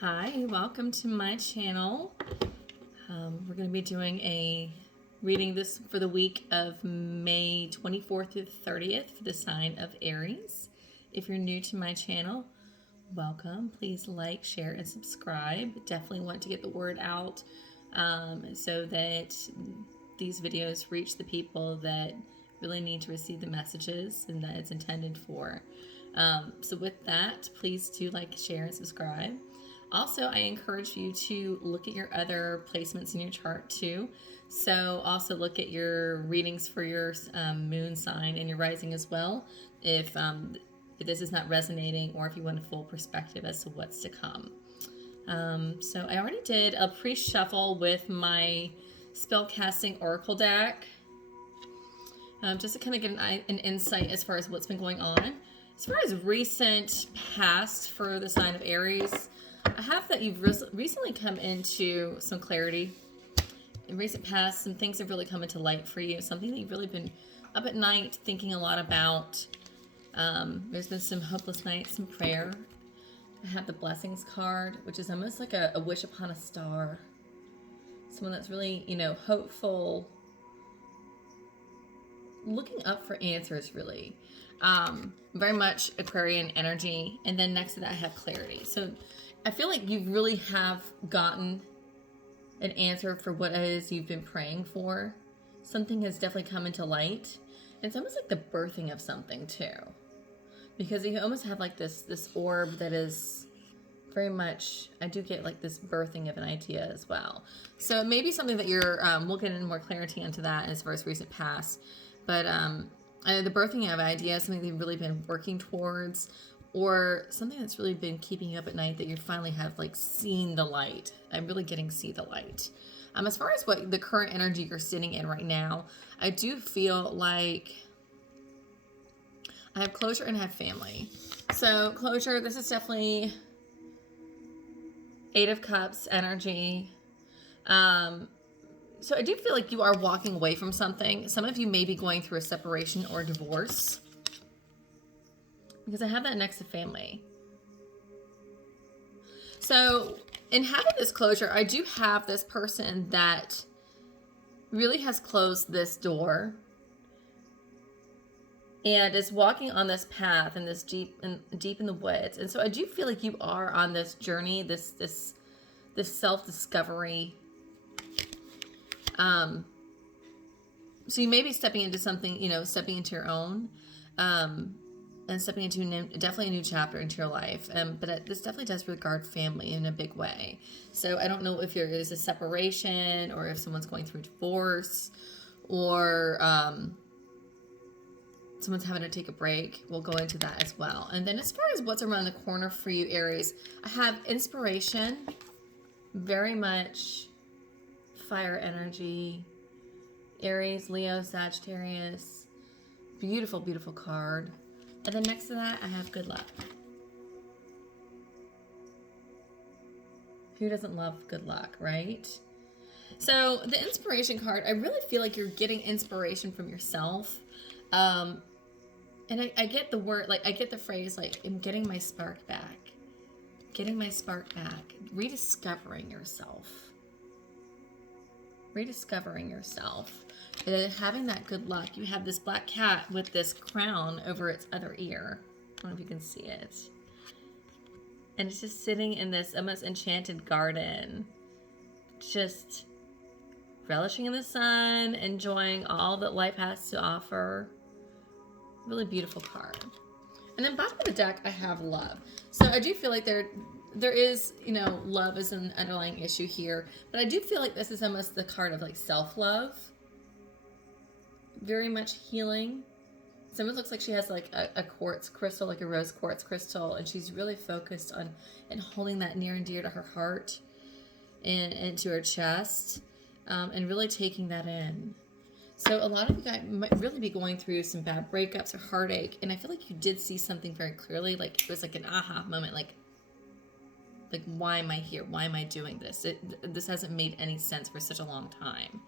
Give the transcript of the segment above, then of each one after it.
Hi, welcome to my channel. We're going to be doing a reading this for the week of May 24th through the 30th for the sign of Aries. If you're new to my channel, welcome. Please like, share, and subscribe. Definitely want to get the word out so that these videos reach the people that really need to receive the messages and that it's intended for. So with that, please do like, share, and subscribe. Also, I encourage you to look at your other placements in your chart too. So also look at your readings for your moon sign and your rising as well. If this is not resonating or if you want a full perspective as to what's to come. So I already did a pre-shuffle with my Spellcasting Oracle deck. Just to kind of get an insight as far as what's been going on. As far as recent past for the sign of Aries, I have that you've recently come into some clarity. In recent past, some things have really come into light for you. Something that you've really been up at night thinking a lot about. There's been some hopeless nights, some prayer. I have the blessings card, which is almost like a wish upon a star. Someone that's really, hopeful. Looking up for answers, really. Very much Aquarian energy. And then next to that, I have clarity. So I feel like you really have gotten an answer for what it is you've been praying for. Something has definitely come into light. And it's almost like the birthing of something too. Because you almost have like this orb that is very much, I do get like this birthing of an idea as well. So it may be something that you're, we'll get into more clarity into that as far as recent past. But the birthing of ideas, something that you've really been working towards, or something that's really been keeping you up at night that you finally have like seen the light. I'm really getting see the light. As far as what the current energy you're sitting in right now, I do feel like I have closure and I have family. So closure, this is definitely Eight of Cups energy. So I do feel like you are walking away from something. Some of you may be going through a separation or divorce. Because I have that next to family. So in having this closure, I do have this person that really has closed this door and is walking on this path in this deep in the woods. And so I do feel like you are on this journey, this self-discovery. So you may be stepping into something, stepping into your own, and stepping into definitely a new chapter into your life. But this definitely does regard family in a big way. So I don't know if there's a separation or if someone's going through divorce or someone's having to take a break. We'll go into that as well. And then as far as what's around the corner for you, Aries, I have inspiration, very much fire energy, Aries, Leo, Sagittarius. Beautiful, beautiful card. And then next to that, I have good luck. Who doesn't love good luck, right? So the inspiration card, I really feel like you're getting inspiration from yourself. And I get the word, like I get the phrase, like I'm getting my spark back. Getting my spark back. Rediscovering yourself. Rediscovering yourself. And then having that good luck. You have this black cat with this crown over its other ear. I don't know if you can see it. And it's just sitting in this almost enchanted garden. Just relishing in the sun, enjoying all that life has to offer. Really beautiful card. And then bottom of the deck, I have love. So I do feel like there is, love is an underlying issue here. But I do feel like this is almost the card of like self-love. Very much healing. Someone looks like she has like a quartz crystal, like a rose quartz crystal. And she's really focused on and holding that near and dear to her heart and to her chest. And really taking that in. So a lot of you guys might really be going through some bad breakups or heartache. And I feel like you did see something very clearly. Like it was like an aha moment. Like why am I here? Why am I doing this? This hasn't made any sense for such a long time.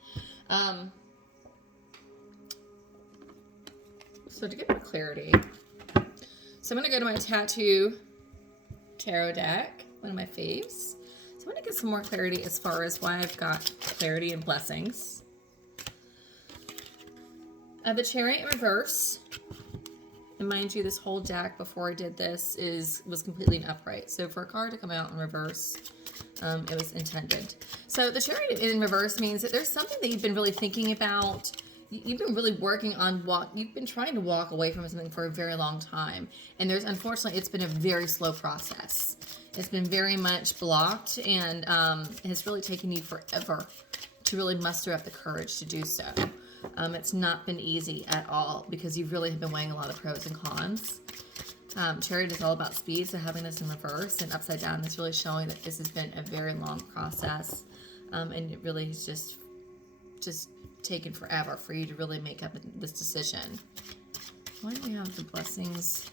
So to get more clarity. So I'm going to go to my tattoo tarot deck. One of my faves. So I want to get some more clarity as far as why I've got clarity and blessings. The Chariot Reverse. And mind you, this whole deck before I did this was completely upright. So for a card to come out in reverse, it was intended. So the Chariot in reverse means that there's something that you've been really thinking about. You've been really working on you've been trying to walk away from something for a very long time. And unfortunately, it's been a very slow process. It's been very much blocked, and it's really taken you forever to really muster up the courage to do so. It's not been easy at all because you really have been weighing a lot of pros and cons. Chariot is all about speed, so having this in reverse and upside down is really showing that this has been a very long process, and it really is just taken forever for you to really make up this decision. Why do we have the blessings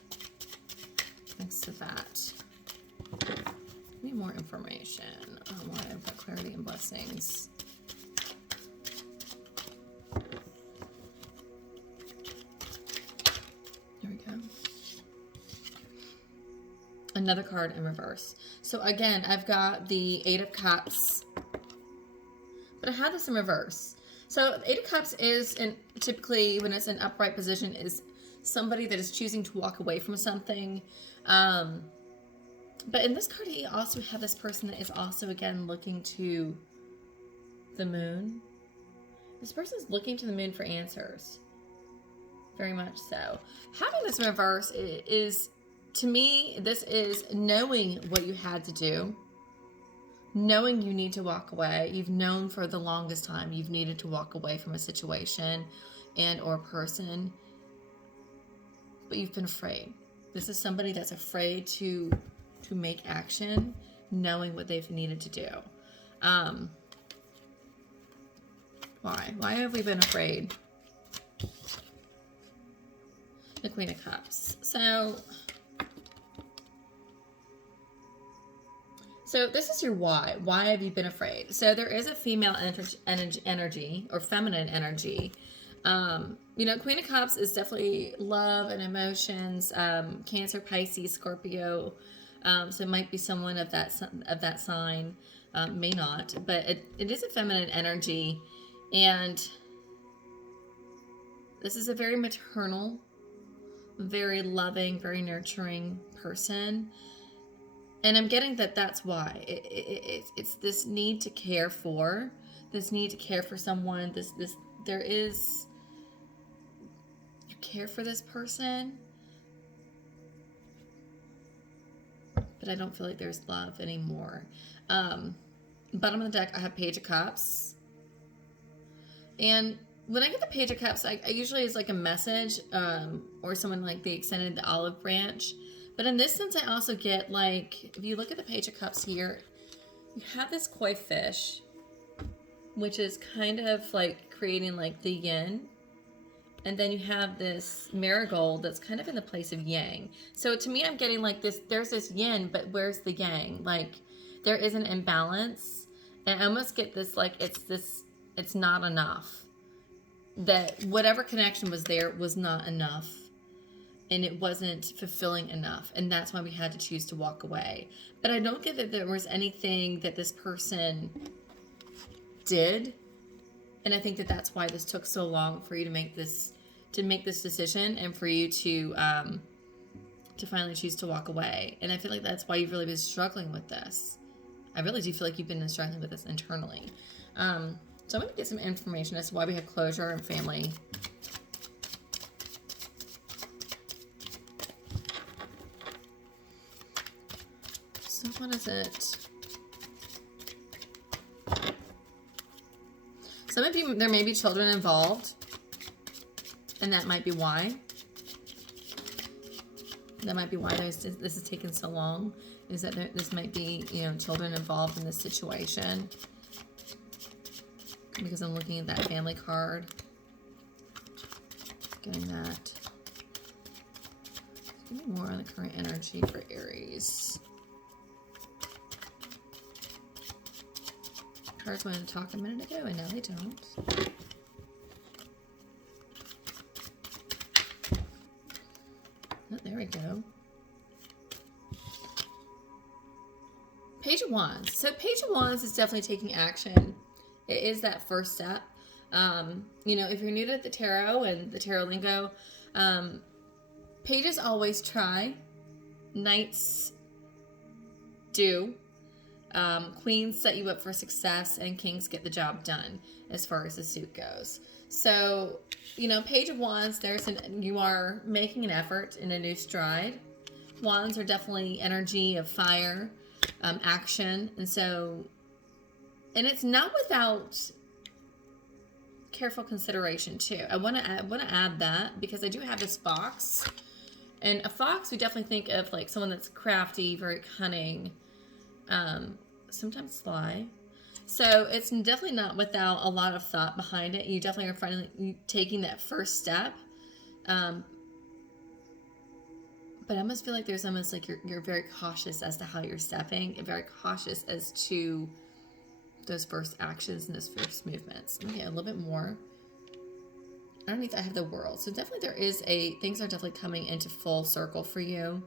next to that? Need more information on why I've got clarity and blessings. There we go. Another card in reverse. So again, I've got the Eight of Cups, but I have this in reverse. So the Eight of Cups is, typically when it's in upright position, is somebody that is choosing to walk away from something. But in this card, you also have this person that is also, again, looking to the moon. This person is looking to the moon for answers. Very much so. Having this in reverse is, to me, this is knowing what you had to do. Knowing you need to walk away. You've known for the longest time you've needed to walk away from a situation and or person. But you've been afraid. This is somebody that's afraid to make action, knowing what they've needed to do. Why have we been afraid? The Queen of Cups. So this is your why. Why have you been afraid? So there is a female energy or feminine energy. Queen of Cups is definitely love and emotions. Cancer, Pisces, Scorpio. So it might be someone of that sign, may not, but it is a feminine energy, and this is a very maternal, very loving, very nurturing person, and I'm getting that that's why it's this need to care for, someone. You care for this person. But I don't feel like there's love anymore. Bottom of the deck, I have Page of Cups. And when I get the Page of Cups, I usually it's like a message, or someone like they extended the olive branch. But in this sense, I also get like, if you look at the Page of Cups here, you have this koi fish, which is kind of like creating like the yin. And then you have this marigold that's kind of in the place of yang. So to me, I'm getting like this, there's this yin, but where's the yang? Like there is an imbalance. And I almost get this, like it's not enough. That whatever connection was there was not enough. And it wasn't fulfilling enough. And that's why we had to choose to walk away. But I don't get that there was anything that this person did. And I think that that's why this took so long for you to make this decision, and for you to finally choose to walk away. And I feel like that's why you've really been struggling with this. I really do feel like you've been struggling with this internally. So I'm going to get some information as to why we have closure and family. So what is it? Some of you, there may be children involved, and that might be why. That might be why this is taking so long, is that this might be, children involved in this situation. Because I'm looking at that family card. Getting that. Give me more on the current energy for Aries. Cards wanted to talk a minute ago, and now they don't. Oh, there we go. Page of Wands. So Page of Wands is definitely taking action. It is that first step. You know, if you're new to the tarot and the tarot lingo, pages always try. Knights do. Queens set you up for success, and kings get the job done as far as the suit goes. So, you know, Page of Wands, you are making an effort in a new stride. Wands are definitely energy of fire, action, and it's not without careful consideration too. I want to add that because I do have this fox, and a fox we definitely think of like someone that's crafty, very cunning, sometimes sly. So it's definitely not without a lot of thought behind it. You definitely are finally taking that first step. But I almost feel like there's almost like you're very cautious as to how you're stepping, and very cautious as to those first actions and those first movements. Okay, a little bit more. Underneath I have the World. So definitely things are definitely coming into full circle for you.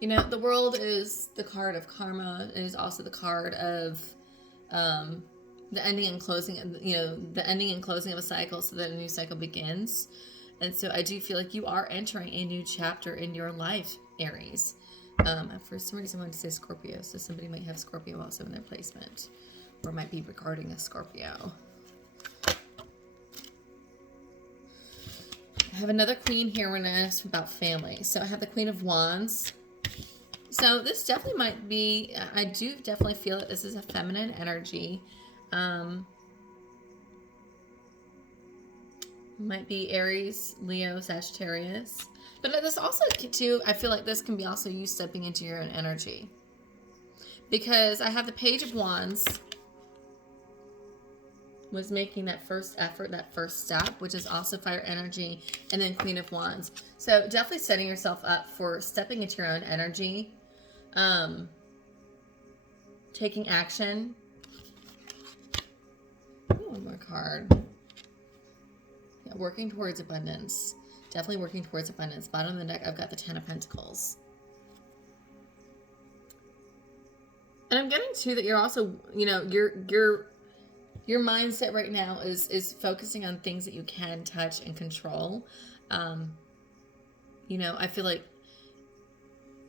You know, the World is the card of karma. It is also the card of the ending and closing, the ending and closing of a cycle so that a new cycle begins. And so I do feel like you are entering a new chapter in your life, Aries. For some reason I wanted to say Scorpio, so somebody might have Scorpio also in their placement, or might be regarding a Scorpio. I have another queen here when I ask about family. So I have the Queen of Wands. So this definitely might be, I do definitely feel that this is a feminine energy. Might be Aries, Leo, Sagittarius. But this also, too, I feel like this can be also you stepping into your own energy. Because I have the Page of Wands was making that first effort, that first step, which is also fire energy, and then Queen of Wands. So definitely setting yourself up for stepping into your own energy. Taking action. Ooh, one more card. Yeah, working towards abundance. Definitely working towards abundance. Bottom of the deck, I've got the Ten of Pentacles. And I'm getting too that you're also, you know, your mindset right now is focusing on things that you can touch and control. You know, I feel like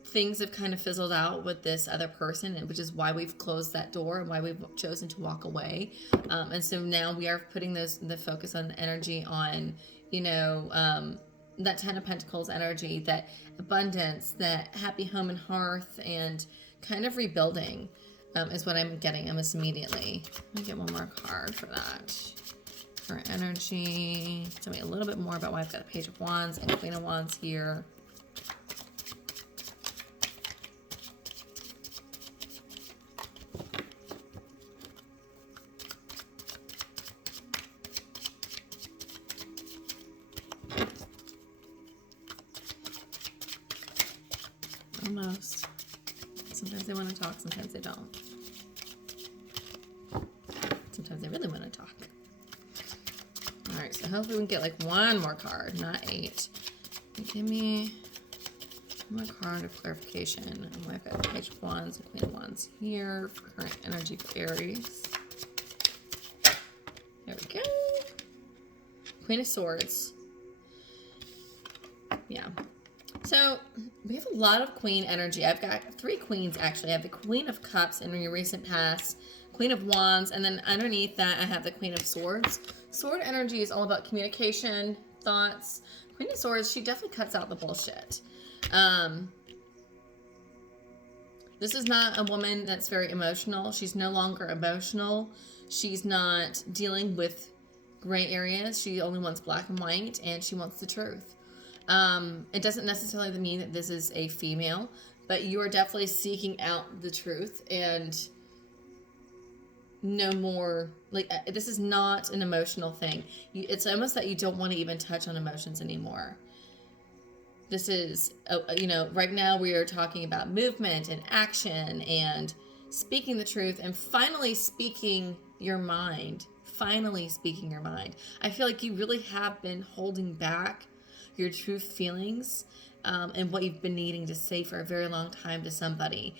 things have kind of fizzled out with this other person, which is why we've closed that door and why we've chosen to walk away. And so now we are putting the focus on the energy on, you know, that Ten of Pentacles energy, that abundance, that happy home and hearth, and kind of rebuilding is what I'm getting almost immediately. Let me get one more card for that. For energy. Tell me a little bit more about why I've got a Page of Wands and Queen of Wands here. Almost. Sometimes they want to talk, sometimes they don't. Sometimes they really want to talk. Alright, so hopefully we can get like one more card, not 8. Give me one more card of clarification. I've got Page of Wands and Queen of Wands here for current energy for Aries. There we go. Queen of Swords. Yeah. So we have a lot of queen energy. I've got 3 queens actually. I have the Queen of Cups in your recent past, Queen of Wands, and then underneath that I have the Queen of Swords. Sword energy is all about communication, thoughts. Queen of Swords, she definitely cuts out the bullshit. This is not a woman that's very emotional. She's no longer emotional. She's not dealing with gray areas. She only wants black and white, and she wants the truth. It doesn't necessarily mean that this is a female, but you are definitely seeking out the truth and no more, like, this is not an emotional thing. It's almost that you don't want to even touch on emotions anymore. This is, you know, right now we are talking about movement and action and speaking the truth and finally speaking your mind. Finally speaking your mind. I feel like you really have been holding back your true feelings and what you've been needing to say for a very long time to somebody,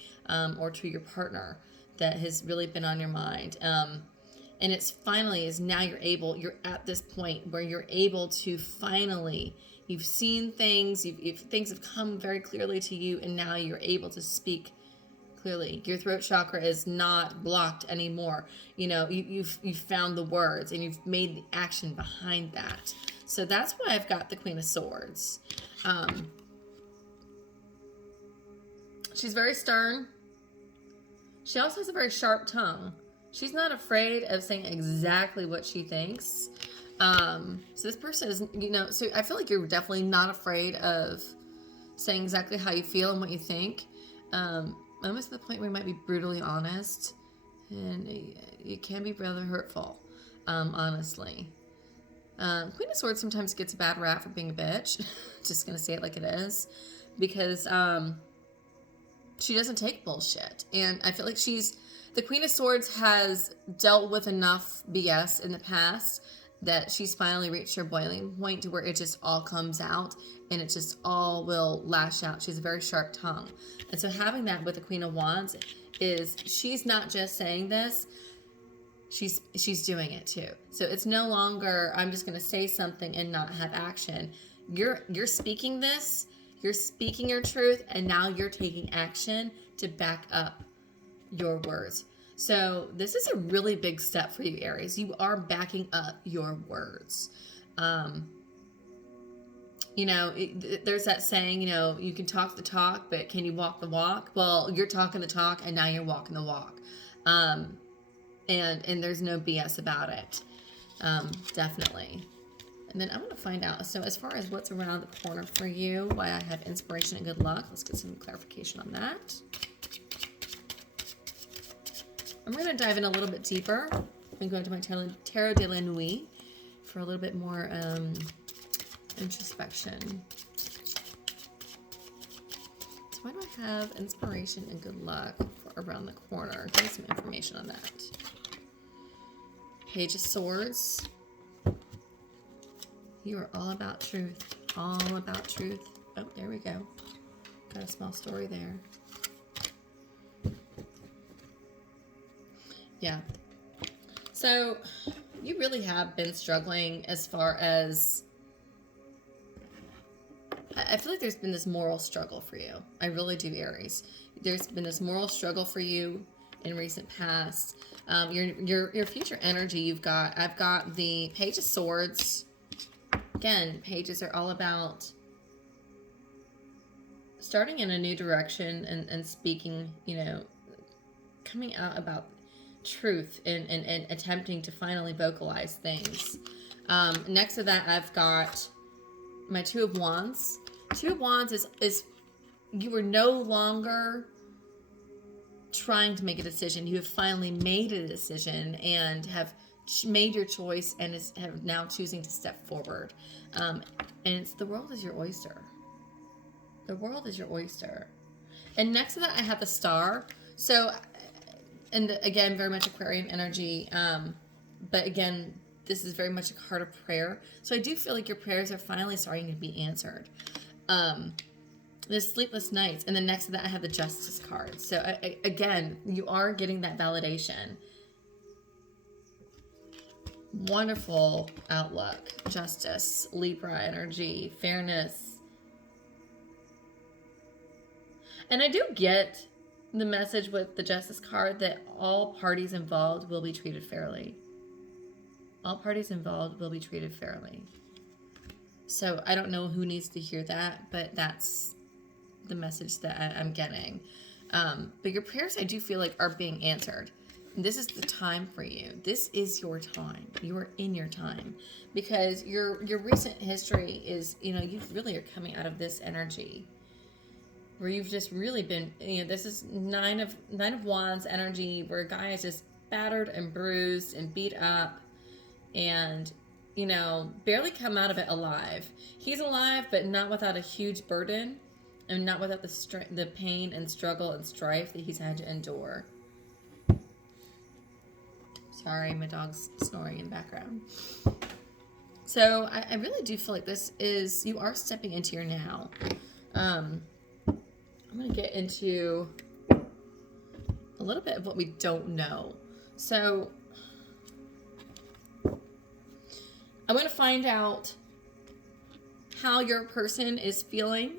or to your partner that has really been on your mind. And it's finally is now you're at this point where you're able to finally, you've seen things, things have come very clearly to you, and now you're able to speak clearly. Your throat chakra is not blocked anymore. You know, you've found the words and you've made the action behind that. So that's why I've got the Queen of Swords. She's very stern. She also has a very sharp tongue. She's not afraid of saying exactly what she thinks. So this person is, you know, so I feel like you're definitely not afraid of saying exactly how you feel and what you think. Almost to the point where you might be brutally honest, and it can be rather hurtful, honestly. Queen of Swords sometimes gets a bad rap for being a bitch. Just gonna say it like it is, because she doesn't take bullshit, and I feel like the Queen of Swords has dealt with enough BS in the past that she's finally reached her boiling point to where it just all comes out and it just all will lash out. She's a very sharp tongue. And so having that with the Queen of Wands is she's not just saying this, she's doing it too. So it's no longer, I'm just going to say something and not have action. You're speaking this, you're speaking your truth, and now you're taking action to back up your words. So this is a really big step for you, Aries. You are backing up your words. You know, there's that saying, you know, you can talk the talk, but can you walk the walk? Well, you're talking the talk and now you're walking the walk. And there's no BS about it. Definitely. And then I want to find out, so as far as what's around the corner for you, why I have inspiration and good luck, let's get some clarification on that. I'm going to dive in a little bit deeper and go into my Tarot de la Nuit for a little bit more introspection. So why do I have inspiration and good luck for around the corner? Give me some information on that. Page of Swords. You are all about truth. All about truth. Oh, there we go. Got a small story there. Yeah. So you really have been struggling as far as, I feel like there's been this moral struggle for you. I really do, Aries. There's been this moral struggle for you in recent past. Your future energy I've got the Page of Swords. Again, pages are all about starting in a new direction and speaking, you know, coming out about truth and attempting to finally vocalize things. Next to that, I've got my Two of Wands. Two of Wands is you are no longer trying to make a decision. You have finally made a decision and have made your choice and have now choosing to step forward. And it's the world is your oyster. The world is your oyster. And next to that, I have the Star. So, and again, very much Aquarian energy. But again, this is very much a card of prayer. So I do feel like your prayers are finally starting to be answered. There's sleepless nights. And then next to that, I have the Justice card. So again, you are getting that validation. Wonderful outlook. Justice, Libra energy, fairness. And I do get the message with the Justice card that all parties involved will be treated fairly. All parties involved will be treated fairly. So I don't know who needs to hear that, but that's the message that I'm getting. But your prayers, I do feel like, are being answered. This is the time for you. This is your time. You are in your time. Because your recent history is, you know, you really are coming out of this energy where you've just really been, you know, this is Nine of Wands energy where a guy is just battered and bruised and beat up and, you know, barely come out of it alive. He's alive, but not without a huge burden and not without the pain and struggle and strife that he's had to endure. Sorry, my dog's snoring in the background. So I really do feel like this is, you are stepping into your now. I'm going to get into a little bit of what we don't know. So I'm going to find out how your person is feeling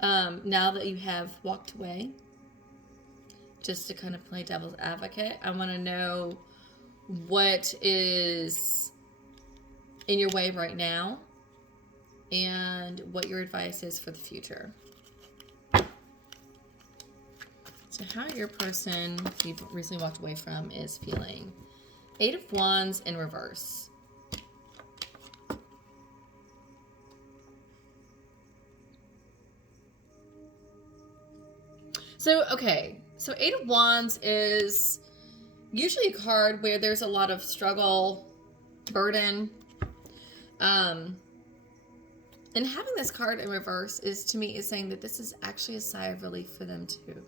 now that you have walked away. Just to kind of play devil's advocate, I want to know what is in your way right now and what your advice is for the future. So how your person you've recently walked away from is feeling. 8 of Wands in reverse. So, okay. So 8 of Wands is usually a card where there's a lot of struggle, burden. And having this card in reverse is, to me, is saying that this is actually a sigh of relief for them too.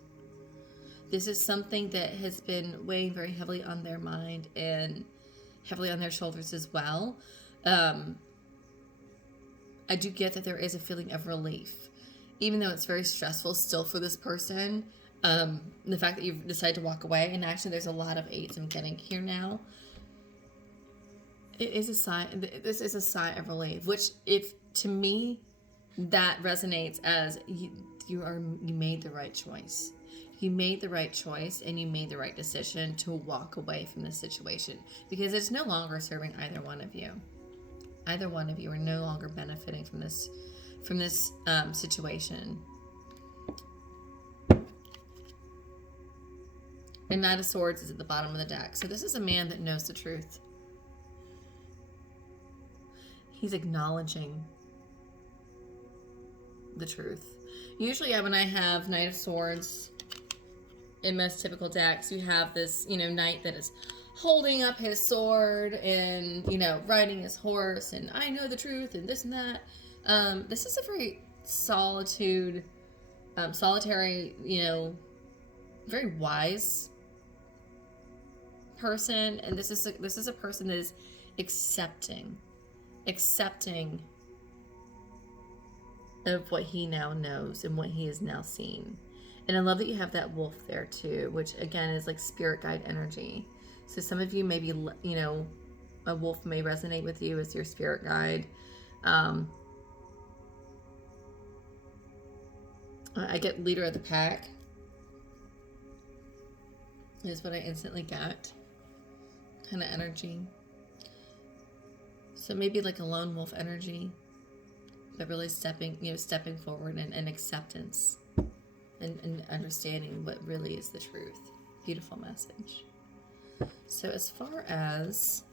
This is something that has been weighing very heavily on their mind and heavily on their shoulders as well. I do get that there is a feeling of relief, even though it's very stressful still for this person. The fact that you've decided to walk away, and actually there's a lot of 8s I'm getting here now. It is a sigh. This is a sigh of relief, which, if to me, that resonates as you made the right choice. You made the right choice, and you made the right decision to walk away from this situation, because it's no longer serving either one of you. Either one of you are no longer benefiting from this situation. And Knight of Swords is at the bottom of the deck. So this is a man that knows the truth. He's acknowledging the truth. Usually when I have Knight of Swords in most typical decks, you have this, knight that is holding up his sword and, riding his horse and I know the truth and this and that. This is a very solitary, very wise person, and this is a person that is accepting of what he now knows and what he has now seen. And I love that you have that wolf there too, which again is like spirit guide energy. So some of you maybe, a wolf may resonate with you as your spirit guide. I get leader of the pack is what I instantly get. Kind of energy. So maybe like a lone wolf energy, but really stepping forward and acceptance and understanding what really is the truth. Beautiful message. So as far as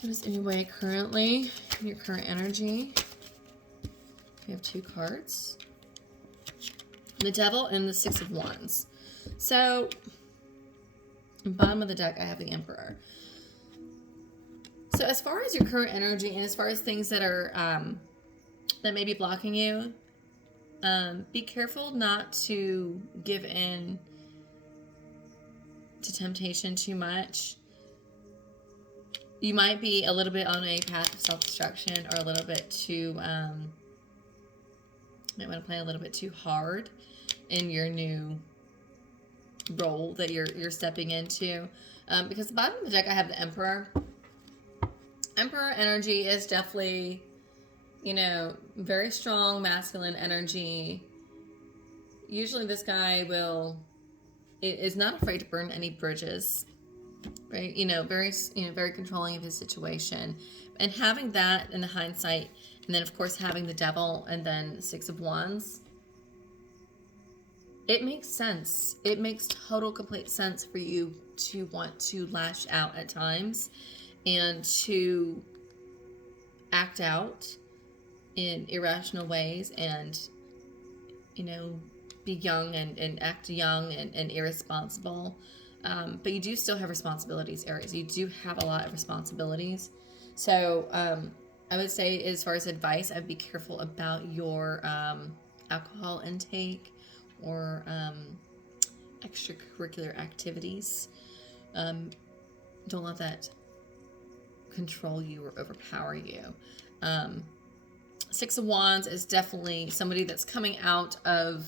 what is in your way currently, in your current energy, we have 2 cards. The Devil and the 6 of Wands. So, bottom of the deck, I have the Emperor. So, as far as your current energy and as far as things that are that may be blocking you, be careful not to give in to temptation too much. You might be a little bit on a path of self-destruction, or a little bit too might want to play a little bit too hard in your new role that you're stepping into. Because the bottom of the deck, I have the Emperor. Emperor energy is definitely, very strong masculine energy. Usually this guy is not afraid to burn any bridges, right? Very controlling of his situation. And having that in the hindsight, and then of course having the Devil and then 6 of Wands, it makes sense. It makes total, complete sense for you to want to lash out at times and to act out in irrational ways and, be young and act young and irresponsible. But you do still have responsibilities, Aries. You do have a lot of responsibilities. So I would say, as far as advice, I'd be careful about your alcohol intake or extracurricular activities. Don't let that control you or overpower you. Six of Wands is definitely somebody that's coming out of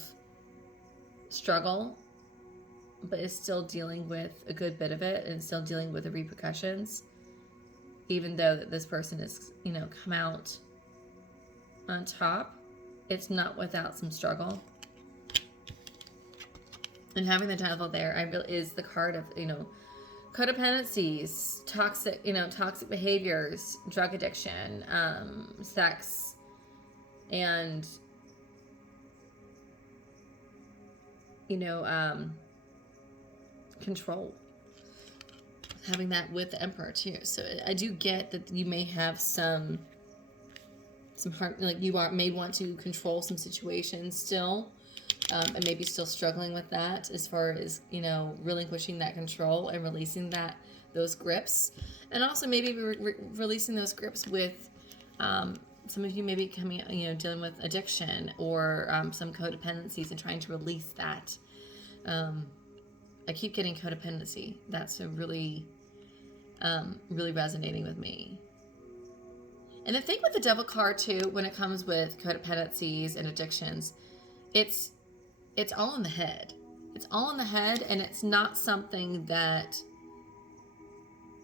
struggle, but is still dealing with a good bit of it and still dealing with the repercussions, even though that this person is, you know, come out on top. It's not without some struggle. And having the devil there, is the card of, you know, codependencies, toxic, you know, toxic behaviors, drug addiction, sex, and, you know, control. Having that with the Emperor too. So I do get that you may have some hard, like you may want to control some situations still. And maybe still struggling with that as far as, you know, relinquishing that control and releasing those grips. And also maybe releasing those grips with some of you maybe coming, you know, dealing with addiction or some codependencies and trying to release that. I keep getting codependency. That's a really resonating with me. And the thing with the Devil card too, when it comes with codependencies and addictions, it's all in the head. It's all in the head, and it's not something that...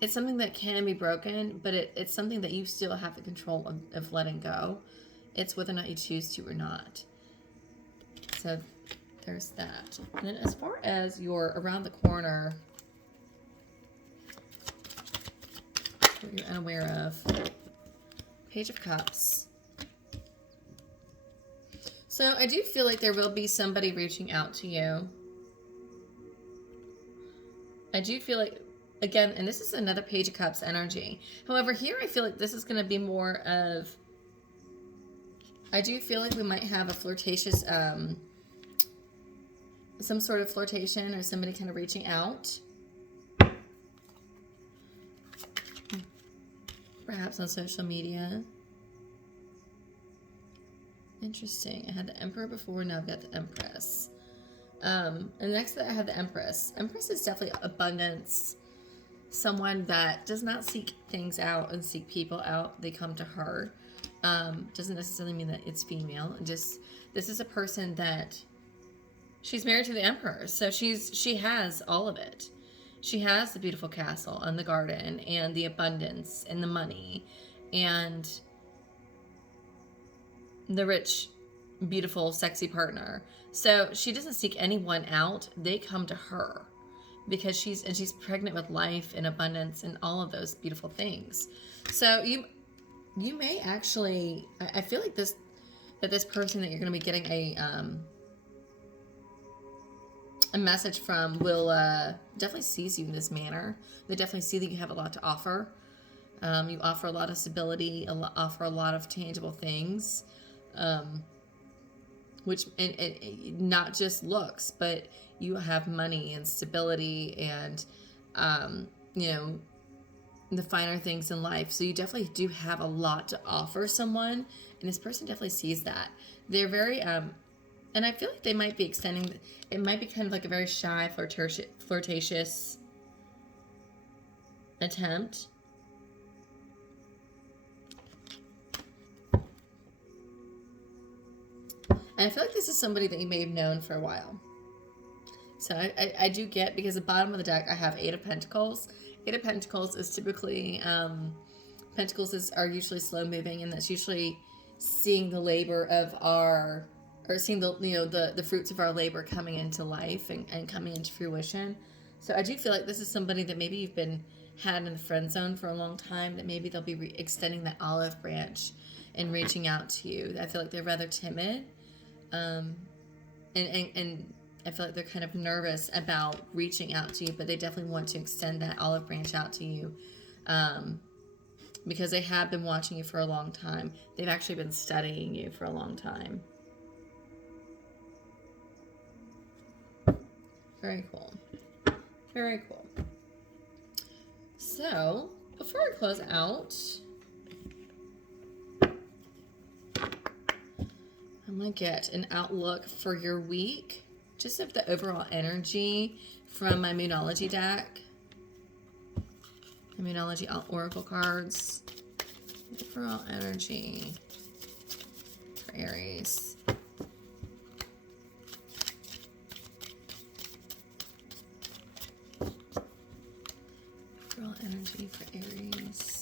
It's something that can be broken, but it's something that you still have the control of letting go. It's whether or not you choose to or not. So there's that. And then as far as your around the corner, what you're unaware of, Page of Cups. So I do feel like there will be somebody reaching out to you. I do feel like, again, and this is another Page of Cups energy. However, here I feel like this is going to be more of, I do feel like we might have a flirtatious, some sort of flirtation or somebody kind of reaching out. Perhaps on social media. Interesting. I had the Emperor before, now I've got the Empress. And next I have the Empress. Empress is definitely abundance. Someone that does not seek things out and seek people out. They come to her. Doesn't necessarily mean that it's female. Just, this is a person that, she's married to the Emperor. So she has all of it. She has the beautiful castle and the garden and the abundance and the money and the rich, beautiful, sexy partner. So she doesn't seek anyone out. They come to her because she's pregnant with life and abundance and all of those beautiful things. So you may actually, I feel like this person that you're going to be getting a message from will definitely sees you in this manner. They definitely see that you have a lot to offer. You offer a lot of stability, offer a lot of tangible things. Which and not just looks, but you have money and stability and you know, the finer things in life. So you definitely do have a lot to offer someone, and this person definitely sees that. They're very and I feel like they might be extending, it might be kind of like a very shy, flirtatious attempt. And I feel like this is somebody that you may have known for a while. So I do get, because the bottom of the deck, I have Eight of Pentacles. Eight of Pentacles is typically, Pentacles are usually slow moving, and that's usually seeing the labor of our, or seeing the, you know, the fruits of our labor coming into life and coming into fruition. So I do feel like this is somebody that maybe you've been had in the friend zone for a long time, that maybe they'll be extending that olive branch and reaching out to you. I feel like they're rather timid. And I feel like they're kind of nervous about reaching out to you, but they definitely want to extend that olive branch out to you, because they have been watching you for a long time. They've actually been studying you for a long time. Very cool. Very cool. So, before I close out, I'm going to get an outlook for your week, just of the overall energy from my Moonology deck. The Moonology Oracle cards. Overall energy for Aries. Overall energy for Aries.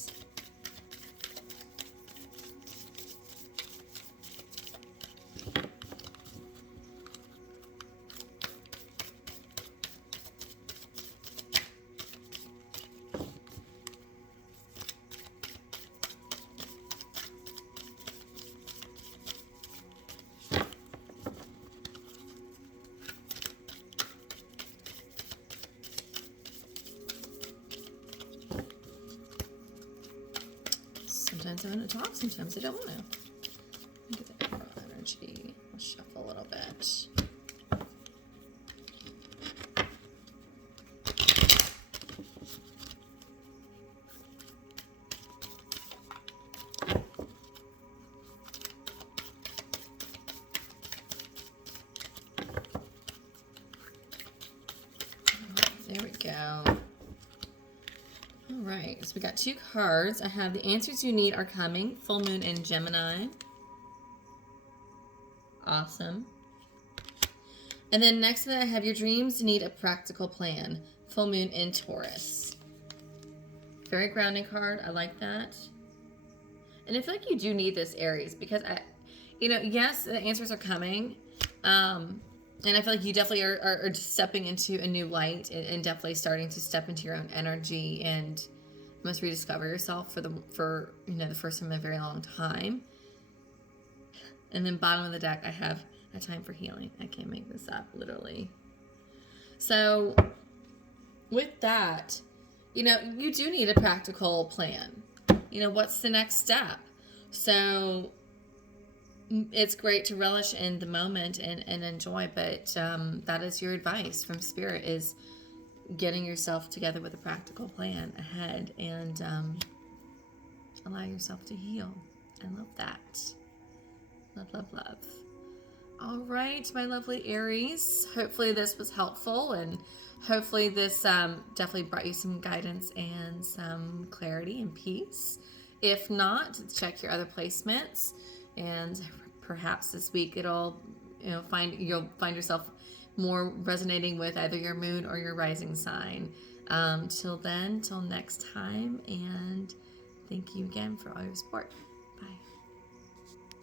Sometimes I want to talk, sometimes I don't want to. Get the overall energy. I'll shuffle a little bit. There we go. All right, so we got 2 cards. I have the answers you need are coming. Full moon in Gemini. Awesome. And then next to that, I have your dreams need a practical plan. Full moon in Taurus. Very grounding card. I like that. And I feel like you do need this, Aries, because yes, the answers are coming. And I feel like you definitely are stepping into a new light and definitely starting to step into your own energy and must rediscover yourself for the first time in a very long time. And then bottom of the deck, I have a time for healing. I can't make this up, literally. So with that, you do need a practical plan. What's the next step? So it's great to relish in the moment and enjoy, but that is your advice from Spirit, is getting yourself together with a practical plan ahead and allow yourself to heal. I love that. Love, love, love. All right, my lovely Aries. Hopefully this was helpful, and hopefully this definitely brought you some guidance and some clarity and peace. If not, check your other placements, and perhaps this week you'll find yourself more resonating with either your moon or your rising sign. Till then, till next time, and thank you again for all your support. Bye.